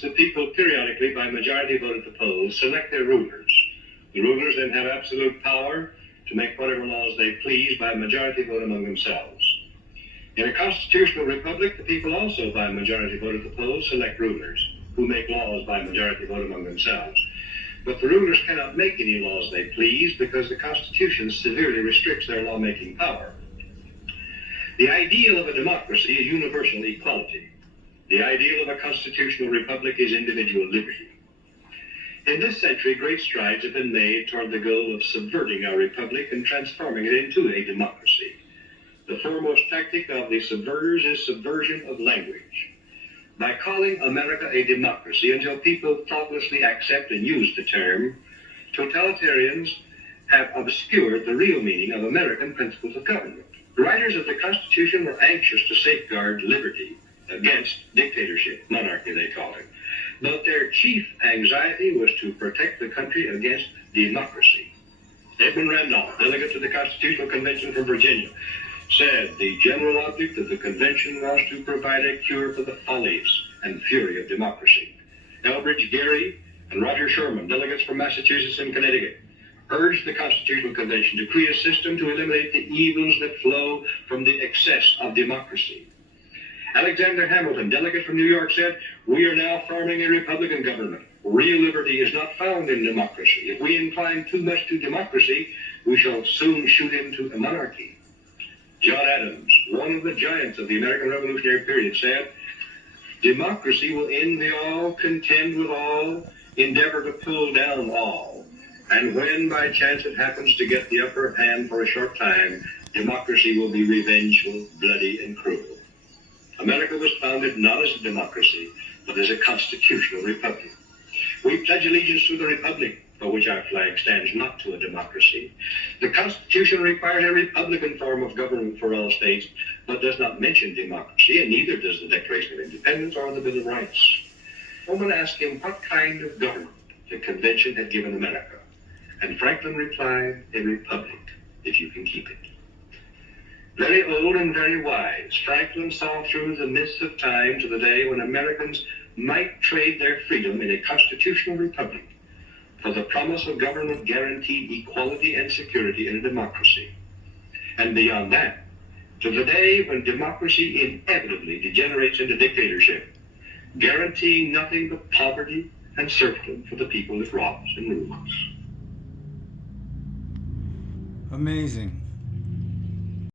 The people periodically, by majority vote at the polls, select their rulers. The rulers then have absolute power to make whatever laws they please by majority vote among themselves. In a constitutional republic, the people also, by majority vote at the polls, select rulers, who make laws by majority vote among themselves. But the rulers cannot make any laws they please because the Constitution severely restricts their lawmaking power. The ideal of a democracy is universal equality. The ideal of a constitutional republic is individual liberty. In this century, great strides have been made toward the goal of subverting our republic and transforming it into a democracy. The foremost tactic of the subverters is subversion of language. By calling America a democracy until people thoughtlessly accept and use the term, totalitarians have obscured the real meaning of American principles of government. The writers of the Constitution were anxious to safeguard liberty against dictatorship, monarchy they called it. But their chief anxiety was to protect the country against democracy. Edmund Randolph, delegate to the Constitutional Convention from Virginia, said the general object of the convention was to provide a cure for the follies and fury of democracy. Elbridge Gerry and Roger Sherman, delegates from Massachusetts and Connecticut, urged the Constitutional Convention to create a system to eliminate the evils that flow from the excess of democracy. Alexander Hamilton, delegate from New York, said, "We are now forming a republican government. Real liberty is not found in democracy. If we incline too much to democracy, we shall soon shoot into a monarchy." John Adams, one of the giants of the American Revolutionary period, said, "Democracy will envy all, contend with all, endeavor to pull down all. And when by chance it happens to get the upper hand for a short time, democracy will be revengeful, bloody, and cruel." America was founded not as a democracy, but as a constitutional republic. We pledge allegiance to the republic, for which our flag stands, not to a democracy. The Constitution requires a republican form of government for all states, but does not mention democracy, and neither does the Declaration of Independence or the Bill of Rights. Someone asked him what kind of government the convention had given America, and Franklin replied, "A republic, if you can keep it." Very old and very wise, Franklin saw through the mists of time to the day when Americans might trade their freedom in a constitutional republic for the promise of government guaranteed equality and security in a democracy. And beyond that, to the day when democracy inevitably degenerates into dictatorship, guaranteeing nothing but poverty and serfdom for the people it robs and rules. Amazing.